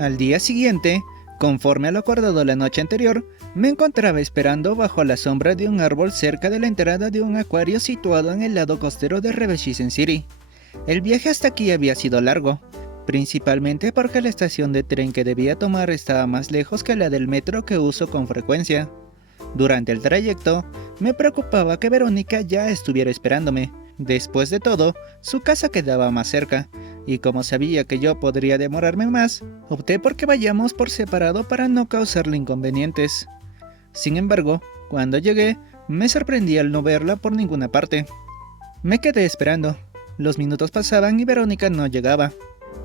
Al día siguiente, conforme a lo acordado la noche anterior, me encontraba esperando bajo la sombra de un árbol cerca de la entrada de un acuario situado en el lado costero de Reveshizen City. El viaje hasta aquí había sido largo, principalmente porque la estación de tren que debía tomar estaba más lejos que la del metro que uso con frecuencia. Durante el trayecto, me preocupaba que Verónica ya estuviera esperándome. Después de todo, su casa quedaba más cerca, y como sabía que yo podría demorarme más, opté por que vayamos por separado para no causarle inconvenientes. Sin embargo, cuando llegué, me sorprendí al no verla por ninguna parte. Me quedé esperando. Los minutos pasaban y Verónica no llegaba.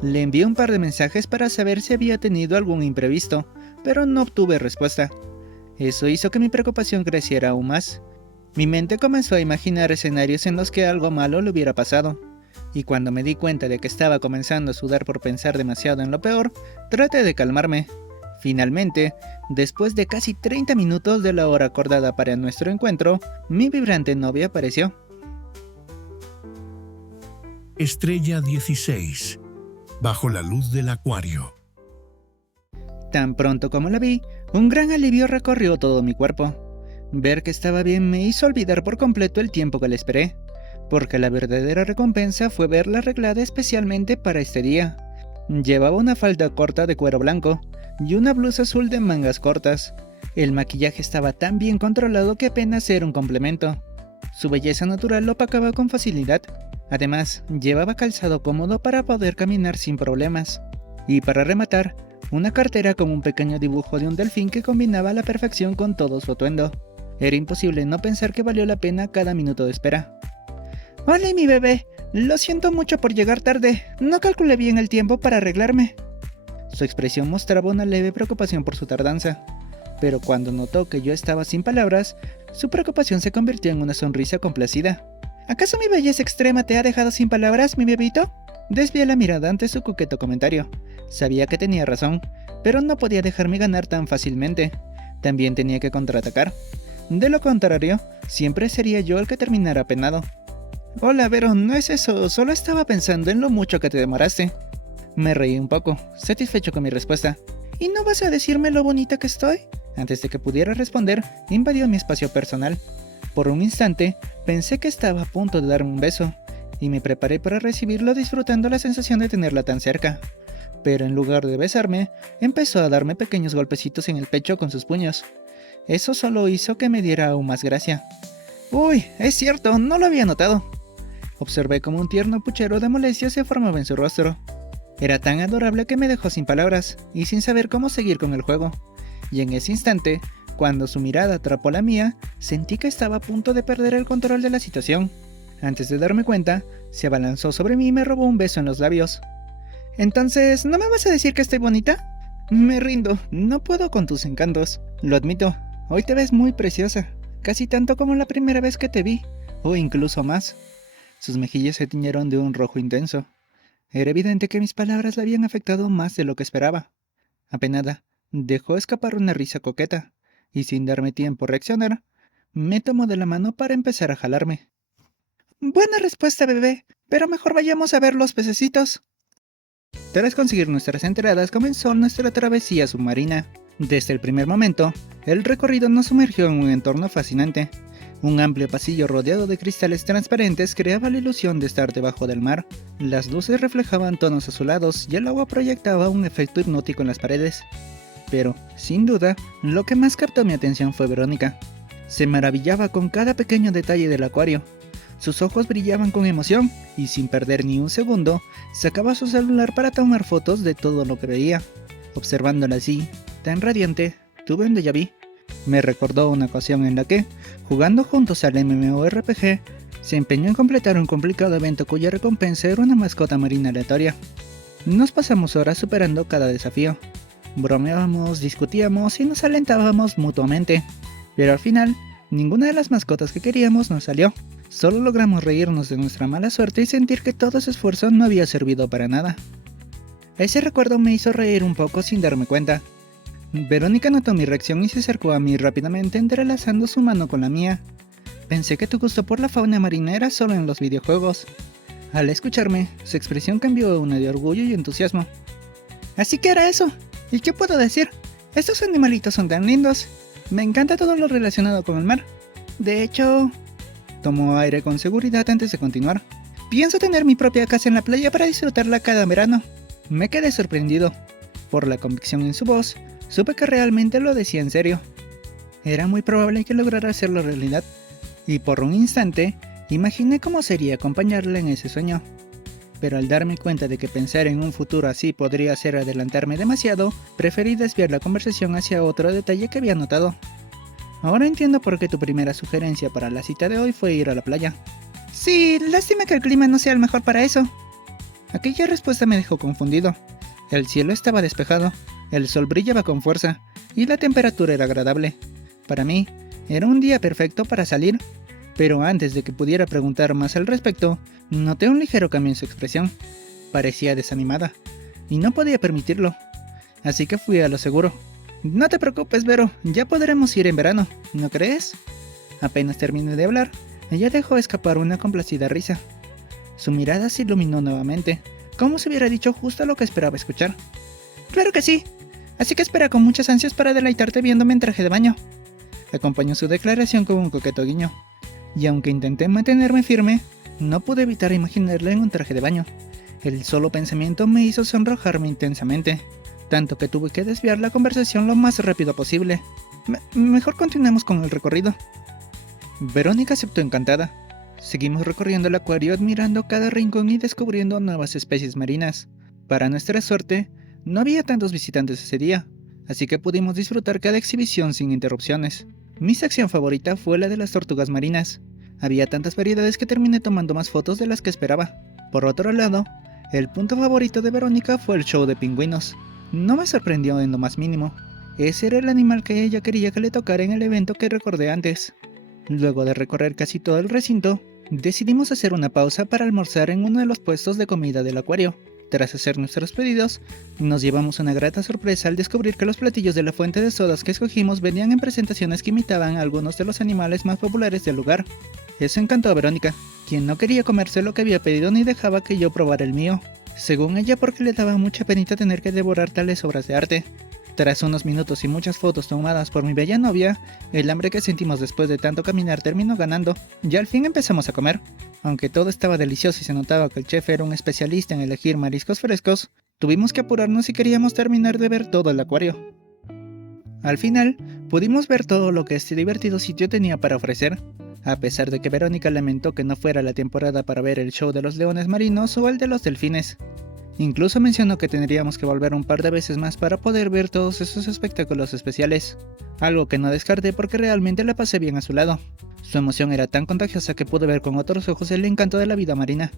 Le envié un par de mensajes para saber si había tenido algún imprevisto, pero no obtuve respuesta. Eso hizo que mi preocupación creciera aún más. Mi mente comenzó a imaginar escenarios en los que algo malo le hubiera pasado, y cuando me di cuenta de que estaba comenzando a sudar por pensar demasiado en lo peor, traté de calmarme. Finalmente, después de casi 30 minutos de la hora acordada para nuestro encuentro, mi vibrante novia apareció. Estrella 16. Bajo la luz del acuario. Tan pronto como la vi, un gran alivio recorrió todo mi cuerpo. Ver que estaba bien me hizo olvidar por completo el tiempo que la esperé, porque la verdadera recompensa fue verla arreglada especialmente para este día. Llevaba una falda corta de cuero blanco y una blusa azul de mangas cortas. El maquillaje estaba tan bien controlado que apenas era un complemento. Su belleza natural lo opacaba con facilidad. Además, llevaba calzado cómodo para poder caminar sin problemas. Y para rematar, una cartera con un pequeño dibujo de un delfín que combinaba a la perfección con todo su atuendo. Era imposible no pensar que valió la pena cada minuto de espera. «Hola, mi bebé. Lo siento mucho por llegar tarde. No calculé bien el tiempo para arreglarme». Su expresión mostraba una leve preocupación por su tardanza. Pero cuando notó que yo estaba sin palabras, su preocupación se convirtió en una sonrisa complacida. «¿Acaso mi belleza extrema te ha dejado sin palabras, mi bebito?» Desvié la mirada ante su coqueto comentario. Sabía que tenía razón, pero no podía dejarme ganar tan fácilmente. También tenía que contraatacar. De lo contrario, siempre sería yo el que terminara apenado. «Hola, Vero, no es eso, solo estaba pensando en lo mucho que te demoraste». Me reí un poco, satisfecho con mi respuesta. «¿Y no vas a decirme lo bonita que estoy?» Antes de que pudiera responder, invadió mi espacio personal. Por un instante, pensé que estaba a punto de darme un beso, y me preparé para recibirlo disfrutando la sensación de tenerla tan cerca. Pero en lugar de besarme, empezó a darme pequeños golpecitos en el pecho con sus puños. Eso solo hizo que me diera aún más gracia. «Uy, es cierto, no lo había notado». Observé como un tierno puchero de molestia se formaba en su rostro. Era tan adorable que me dejó sin palabras y sin saber cómo seguir con el juego. Y en ese instante, cuando su mirada atrapó la mía, sentí que estaba a punto de perder el control de la situación. Antes de darme cuenta, se abalanzó sobre mí y me robó un beso en los labios. «¿Entonces, no me vas a decir que estoy bonita?» «Me rindo, no puedo con tus encantos. Lo admito, hoy te ves muy preciosa, casi tanto como la primera vez que te vi, o incluso más». Sus mejillas se tiñeron de un rojo intenso. Era evidente que mis palabras la habían afectado más de lo que esperaba. Apenada, dejó escapar una risa coqueta, y sin darme tiempo a reaccionar, me tomó de la mano para empezar a jalarme. «Buena respuesta, bebé, pero mejor vayamos a ver los pececitos». Tras conseguir nuestras entradas, comenzó nuestra travesía submarina. Desde el primer momento, el recorrido nos sumergió en un entorno fascinante. Un amplio pasillo rodeado de cristales transparentes creaba la ilusión de estar debajo del mar. Las luces reflejaban tonos azulados y el agua proyectaba un efecto hipnótico en las paredes. Pero, sin duda, lo que más captó mi atención fue Verónica. Se maravillaba con cada pequeño detalle del acuario. Sus ojos brillaban con emoción y sin perder ni un segundo, sacaba su celular para tomar fotos de todo lo que veía. Observándola así, tan radiante, tuve un déjà vu. Me recordó una ocasión en la que, jugando juntos al MMORPG, se empeñó en completar un complicado evento cuya recompensa era una mascota marina aleatoria. Nos pasamos horas superando cada desafío. Bromeábamos, discutíamos y nos alentábamos mutuamente. Pero al final, ninguna de las mascotas que queríamos nos salió. Solo logramos reírnos de nuestra mala suerte y sentir que todo ese esfuerzo no había servido para nada. Ese recuerdo me hizo reír un poco sin darme cuenta. Verónica notó mi reacción y se acercó a mí rápidamente entrelazando su mano con la mía. Pensé que tu gusto por la fauna marina era solo en los videojuegos. Al escucharme, su expresión cambió de una de orgullo y entusiasmo. «¿Así que era eso? ¿Y qué puedo decir? Estos animalitos son tan lindos. Me encanta todo lo relacionado con el mar. De hecho, tomó aire con seguridad antes de continuar. Pienso tener mi propia casa en la playa para disfrutarla cada verano. Me quedé sorprendido. Por la convicción en su voz, supe que realmente lo decía en serio. Era muy probable que lograra hacerlo realidad. Y por un instante, imaginé cómo sería acompañarla en ese sueño. Pero al darme cuenta de que pensar en un futuro así podría ser adelantarme demasiado, preferí desviar la conversación hacia otro detalle que había notado. Ahora entiendo por qué tu primera sugerencia para la cita de hoy fue ir a la playa. Sí, lástima que el clima no sea el mejor para eso. Aquella respuesta me dejó confundido. El cielo estaba despejado, el sol brillaba con fuerza y la temperatura era agradable. Para mí, era un día perfecto para salir. Pero antes de que pudiera preguntar más al respecto, noté un ligero cambio en su expresión. Parecía desanimada, y no podía permitirlo. Así que fui a lo seguro. No te preocupes, Vero, ya podremos ir en verano, ¿no crees? Apenas terminé de hablar, ella dejó escapar una complacida risa. Su mirada se iluminó nuevamente, como si hubiera dicho justo lo que esperaba escuchar. Claro que sí, así que espera con muchas ansias para deleitarte viéndome en traje de baño. Acompañó su declaración con un coqueto guiño. Y aunque intenté mantenerme firme, no pude evitar imaginarla en un traje de baño. El solo pensamiento me hizo sonrojarme intensamente, tanto que tuve que desviar la conversación lo más rápido posible. Mejor continuemos con el recorrido. Verónica aceptó encantada. Seguimos recorriendo el acuario admirando cada rincón y descubriendo nuevas especies marinas. Para nuestra suerte, no había tantos visitantes ese día, así que pudimos disfrutar cada exhibición sin interrupciones. Mi sección favorita fue la de las tortugas marinas. Había tantas variedades que terminé tomando más fotos de las que esperaba. Por otro lado, el punto favorito de Verónica fue el show de pingüinos. No me sorprendió en lo más mínimo. Ese era el animal que ella quería que le tocara en el evento que recordé antes. Luego de recorrer casi todo el recinto, decidimos hacer una pausa para almorzar en uno de los puestos de comida del acuario. Tras hacer nuestros pedidos, nos llevamos una grata sorpresa al descubrir que los platillos de la fuente de sodas que escogimos venían en presentaciones que imitaban a algunos de los animales más populares del lugar. Eso encantó a Verónica, quien no quería comerse lo que había pedido ni dejaba que yo probara el mío, según ella porque le daba mucha penita tener que devorar tales obras de arte. Tras unos minutos y muchas fotos tomadas por mi bella novia, el hambre que sentimos después de tanto caminar terminó ganando, y al fin empezamos a comer. Aunque todo estaba delicioso y se notaba que el chef era un especialista en elegir mariscos frescos, tuvimos que apurarnos si queríamos terminar de ver todo el acuario. Al final, pudimos ver todo lo que este divertido sitio tenía para ofrecer, a pesar de que Verónica lamentó que no fuera la temporada para ver el show de los leones marinos o el de los delfines. Incluso mencionó que tendríamos que volver un par de veces más para poder ver todos esos espectáculos especiales, algo que no descarté porque realmente la pasé bien a su lado. Su emoción era tan contagiosa que pude ver con otros ojos el encanto de la vida marina.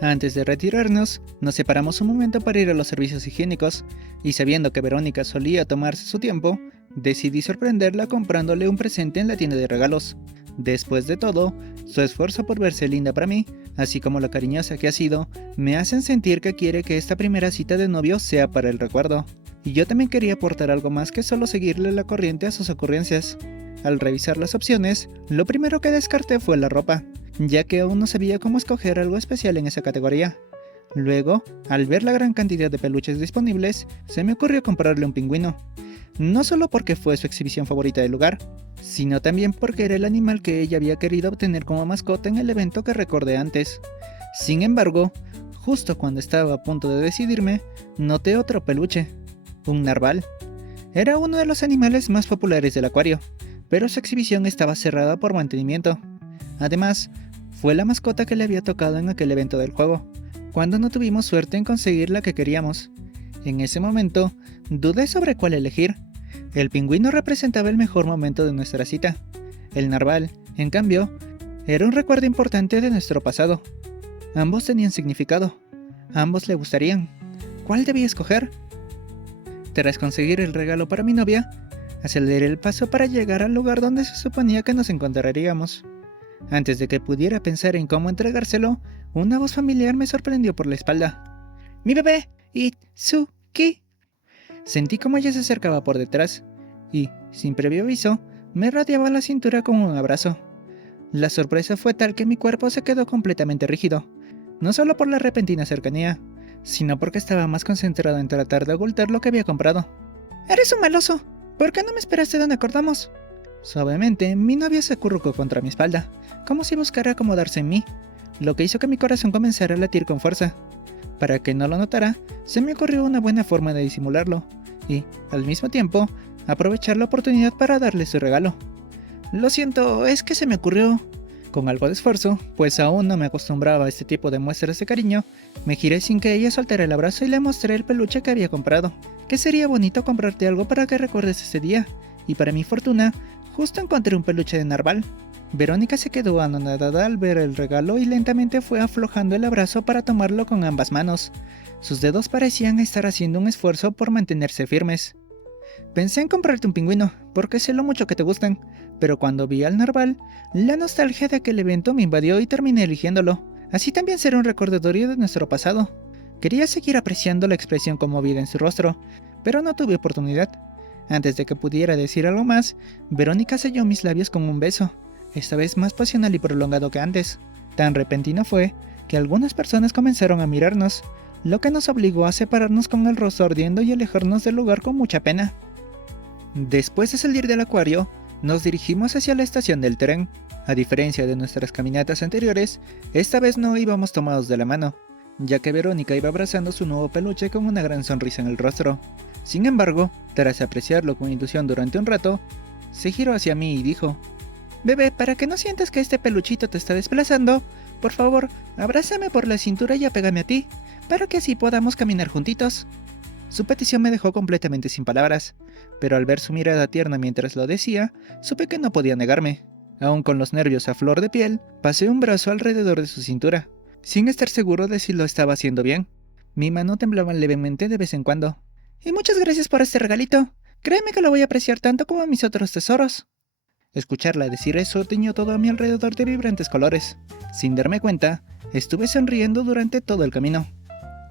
Antes de retirarnos, nos separamos un momento para ir a los servicios higiénicos, y sabiendo que Verónica solía tomarse su tiempo, decidí sorprenderla comprándole un presente en la tienda de regalos. Después de todo, su esfuerzo por verse linda para mí, así como lo cariñosa que ha sido, me hacen sentir que quiere que esta primera cita de novio sea para el recuerdo. Y yo también quería aportar algo más que solo seguirle la corriente a sus ocurrencias. Al revisar las opciones, lo primero que descarté fue la ropa, ya que aún no sabía cómo escoger algo especial en esa categoría. Luego, al ver la gran cantidad de peluches disponibles, se me ocurrió comprarle un pingüino. No solo porque fue su exhibición favorita del lugar, sino también porque era el animal que ella había querido obtener como mascota en el evento que recordé antes. Sin embargo, justo cuando estaba a punto de decidirme, noté otro peluche, un narval. Era uno de los animales más populares del acuario, pero su exhibición estaba cerrada por mantenimiento. Además, fue la mascota que le había tocado en aquel evento del juego, cuando no tuvimos suerte en conseguir la que queríamos. En ese momento, dudé sobre cuál elegir. El pingüino representaba el mejor momento de nuestra cita. El narval, en cambio, era un recuerdo importante de nuestro pasado. Ambos tenían significado. Ambos le gustarían. ¿Cuál debía escoger? Tras conseguir el regalo para mi novia, aceleré el paso para llegar al lugar donde se suponía que nos encontraríamos. Antes de que pudiera pensar en cómo entregárselo, una voz familiar me sorprendió por la espalda. ¡Mi bebé! ¡Itsuki! Sentí como ella se acercaba por detrás, y, sin previo aviso, me rodeaba la cintura con un abrazo. La sorpresa fue tal que mi cuerpo se quedó completamente rígido, no solo por la repentina cercanía, sino porque estaba más concentrado en tratar de ocultar lo que había comprado. «Eres un maloso. ¿Por qué no me esperaste donde acordamos?» Suavemente, mi novia se acurrucó contra mi espalda, como si buscara acomodarse en mí, lo que hizo que mi corazón comenzara a latir con fuerza. Para que no lo notara, se me ocurrió una buena forma de disimularlo, y, al mismo tiempo, aprovechar la oportunidad para darle su regalo. «Lo siento, es que se me ocurrió». Con algo de esfuerzo, pues aún no me acostumbraba a este tipo de muestras de cariño, me giré sin que ella soltara el abrazo y le mostré el peluche que había comprado. Que sería bonito comprarte algo para que recuerdes ese día, y para mi fortuna, justo encontré un peluche de narval. Verónica se quedó anonadada al ver el regalo y lentamente fue aflojando el abrazo para tomarlo con ambas manos. Sus dedos parecían estar haciendo un esfuerzo por mantenerse firmes. «Pensé en comprarte un pingüino, porque sé lo mucho que te gustan, pero cuando vi al narval, la nostalgia de aquel evento me invadió y terminé eligiéndolo. Así también será un recordatorio de nuestro pasado». Quería seguir apreciando la expresión conmovida en su rostro, pero no tuve oportunidad. Antes de que pudiera decir algo más, Verónica selló mis labios con un beso, esta vez más pasional y prolongado que antes. Tan repentino fue que algunas personas comenzaron a mirarnos, lo que nos obligó a separarnos con el rostro ardiendo y alejarnos del lugar con mucha pena. Después de salir del acuario, nos dirigimos hacia la estación del tren. A diferencia de nuestras caminatas anteriores, esta vez no íbamos tomados de la mano, ya que Verónica iba abrazando su nuevo peluche con una gran sonrisa en el rostro. Sin embargo, tras apreciarlo con intuición durante un rato, se giró hacia mí y dijo: «Bebé, para que no sientas que este peluchito te está desplazando, por favor, abrázame por la cintura y apégame a ti, para que así podamos caminar juntitos». Su petición me dejó completamente sin palabras, pero al ver su mirada tierna mientras lo decía, supe que no podía negarme. Aún con los nervios a flor de piel, pasé un brazo alrededor de su cintura, sin estar seguro de si lo estaba haciendo bien. Mi mano temblaba levemente de vez en cuando. «Y muchas gracias por este regalito. Créeme que lo voy a apreciar tanto como mis otros tesoros». Escucharla decir eso tiñó todo a mi alrededor de vibrantes colores. Sin darme cuenta, estuve sonriendo durante todo el camino.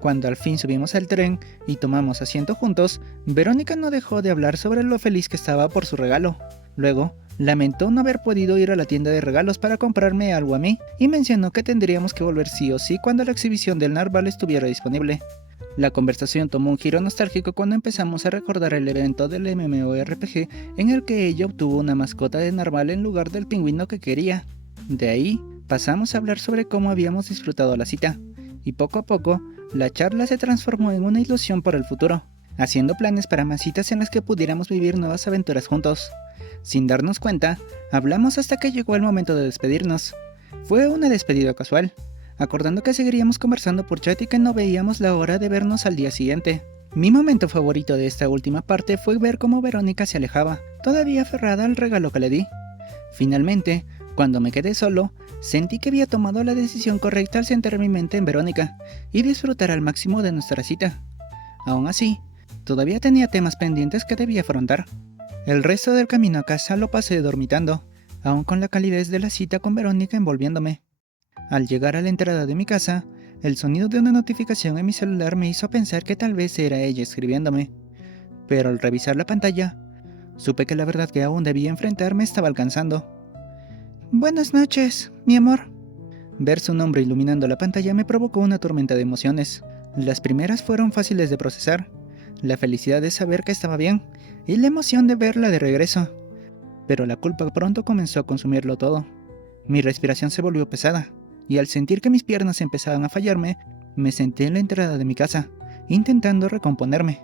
Cuando al fin subimos al tren y tomamos asiento juntos, Verónica no dejó de hablar sobre lo feliz que estaba por su regalo. Luego, lamentó no haber podido ir a la tienda de regalos para comprarme algo a mí, y mencionó que tendríamos que volver sí o sí cuando la exhibición del narval estuviera disponible. La conversación tomó un giro nostálgico cuando empezamos a recordar el evento del MMORPG en el que ella obtuvo una mascota de narval en lugar del pingüino que quería. De ahí, pasamos a hablar sobre cómo habíamos disfrutado la cita, y poco a poco, la charla se transformó en una ilusión por el futuro, haciendo planes para más citas en las que pudiéramos vivir nuevas aventuras juntos. Sin darnos cuenta, hablamos hasta que llegó el momento de despedirnos. Fue una despedida casual, acordando que seguiríamos conversando por chat y que no veíamos la hora de vernos al día siguiente. Mi momento favorito de esta última parte fue ver cómo Verónica se alejaba, todavía aferrada al regalo que le di. Finalmente, cuando me quedé solo, sentí que había tomado la decisión correcta al centrar mi mente en Verónica y disfrutar al máximo de nuestra cita. Aún así, todavía tenía temas pendientes que debía afrontar. El resto del camino a casa lo pasé dormitando, aún con la calidez de la cita con Verónica envolviéndome. Al llegar a la entrada de mi casa, el sonido de una notificación en mi celular me hizo pensar que tal vez era ella escribiéndome. Pero al revisar la pantalla, supe que la verdad que aún debía enfrentar me estaba alcanzando. «Buenas noches, mi amor». Ver su nombre iluminando la pantalla me provocó una tormenta de emociones. Las primeras fueron fáciles de procesar, la felicidad de saber que estaba bien, y la emoción de verla de regreso. Pero la culpa pronto comenzó a consumirlo todo. Mi respiración se volvió pesada, y al sentir que mis piernas empezaban a fallarme, me senté en la entrada de mi casa, intentando recomponerme.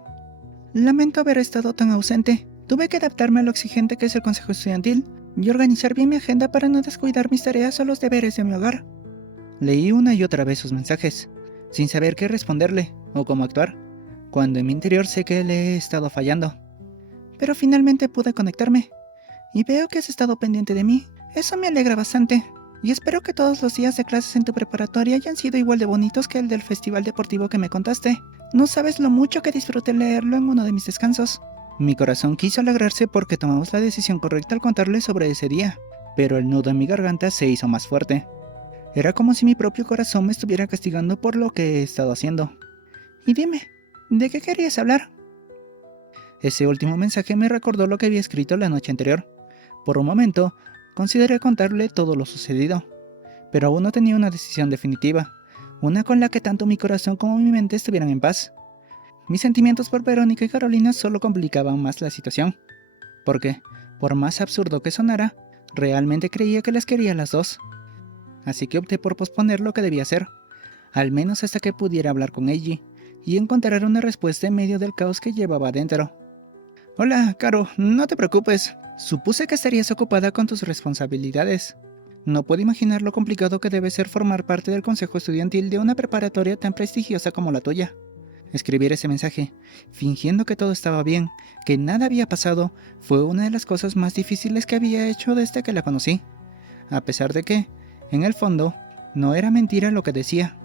«Lamento haber estado tan ausente. Tuve que adaptarme a lo exigente que es el consejo estudiantil y organizar bien mi agenda para no descuidar mis tareas o los deberes de mi hogar». Leí una y otra vez sus mensajes, sin saber qué responderle o cómo actuar, cuando en mi interior sé que le he estado fallando. «Pero finalmente pude conectarme, y veo que has estado pendiente de mí. Eso me alegra bastante, y espero que todos los días de clases en tu preparatoria hayan sido igual de bonitos que el del festival deportivo que me contaste. No sabes lo mucho que disfruté leerlo en uno de mis descansos». Mi corazón quiso alegrarse porque tomamos la decisión correcta al contarle sobre ese día, pero el nudo en mi garganta se hizo más fuerte. Era como si mi propio corazón me estuviera castigando por lo que he estado haciendo. «Y dime, ¿de qué querías hablar?». Ese último mensaje me recordó lo que había escrito la noche anterior. Por un momento, consideré contarle todo lo sucedido, pero aún no tenía una decisión definitiva. una con la que tanto mi corazón como mi mente estuvieran en paz. Mis sentimientos por Verónica y Carolina solo complicaban más la situación, porque, por más absurdo que sonara, realmente creía que las quería a las dos. Así que opté por posponer lo que debía hacer, al menos hasta que pudiera hablar con Eiji y encontrar una respuesta en medio del caos que llevaba adentro. Hola, Caro, no te preocupes. Supuse que estarías ocupada con tus responsabilidades. No puedo imaginar lo complicado que debe ser formar parte del consejo estudiantil de una preparatoria tan prestigiosa como la tuya. Escribir ese mensaje, fingiendo que todo estaba bien, que nada había pasado, fue una de las cosas más difíciles que había hecho desde que la conocí. A pesar de que, en el fondo, no era mentira lo que decía.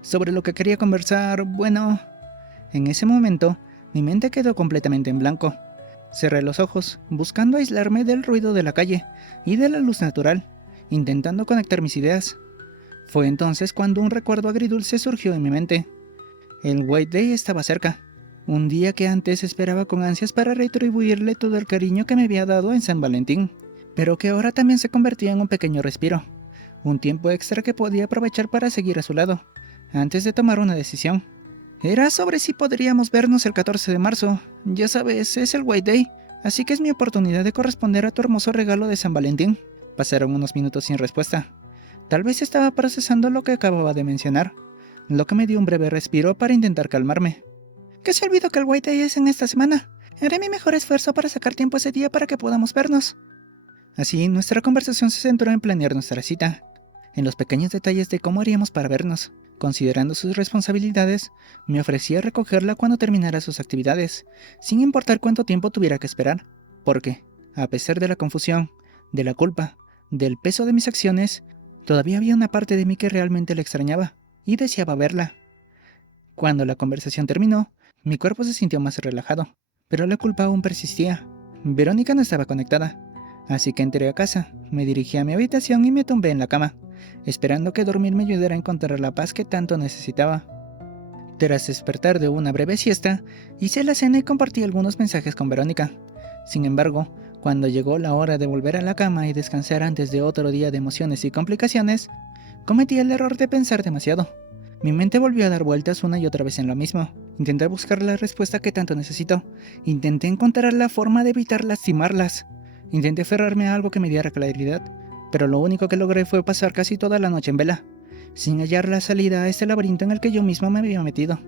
Sobre lo que quería conversar, bueno... En ese momento, mi mente quedó completamente en blanco. Cerré los ojos, buscando aislarme del ruido de la calle y de la luz natural, intentando conectar mis ideas. Fue entonces cuando un recuerdo agridulce surgió en mi mente. El White Day estaba cerca, un día que antes esperaba con ansias para retribuirle todo el cariño que me había dado en San Valentín, pero que ahora también se convertía en un pequeño respiro, un tiempo extra que podía aprovechar para seguir a su lado, antes de tomar una decisión. Era sobre si podríamos vernos el 14 de marzo, ya sabes, es el White Day, así que es mi oportunidad de corresponder a tu hermoso regalo de San Valentín. Pasaron unos minutos sin respuesta. Tal vez estaba procesando lo que acababa de mencionar, lo que me dio un breve respiro para intentar calmarme. ¿Qué se olvidó que el White Day es en esta semana? Haré mi mejor esfuerzo para sacar tiempo ese día para que podamos vernos. Así, nuestra conversación se centró en planear nuestra cita, en los pequeños detalles de cómo haríamos para vernos. Considerando sus responsabilidades, me ofrecía recogerla cuando terminara sus actividades, sin importar cuánto tiempo tuviera que esperar, porque, a pesar de la confusión, de la culpa, del peso de mis acciones, todavía había una parte de mí que realmente la extrañaba y deseaba verla. Cuando la conversación terminó, mi cuerpo se sintió más relajado, pero la culpa aún persistía. Verónica no estaba conectada, así que entré a casa, me dirigí a mi habitación y me tumbé en la cama, esperando que dormir me ayudara a encontrar la paz que tanto necesitaba. Tras despertar de una breve siesta, hice la cena y compartí algunos mensajes con Verónica. Sin embargo, cuando llegó la hora de volver a la cama y descansar antes de otro día de emociones y complicaciones, cometí el error de pensar demasiado. Mi mente volvió a dar vueltas una y otra vez en lo mismo. Intenté buscar la respuesta que tanto necesito. Intenté encontrar la forma de evitar lastimarlas. Intenté aferrarme a algo que me diera claridad, pero lo único que logré fue pasar casi toda la noche en vela, sin hallar la salida a este laberinto en el que yo mismo me había metido.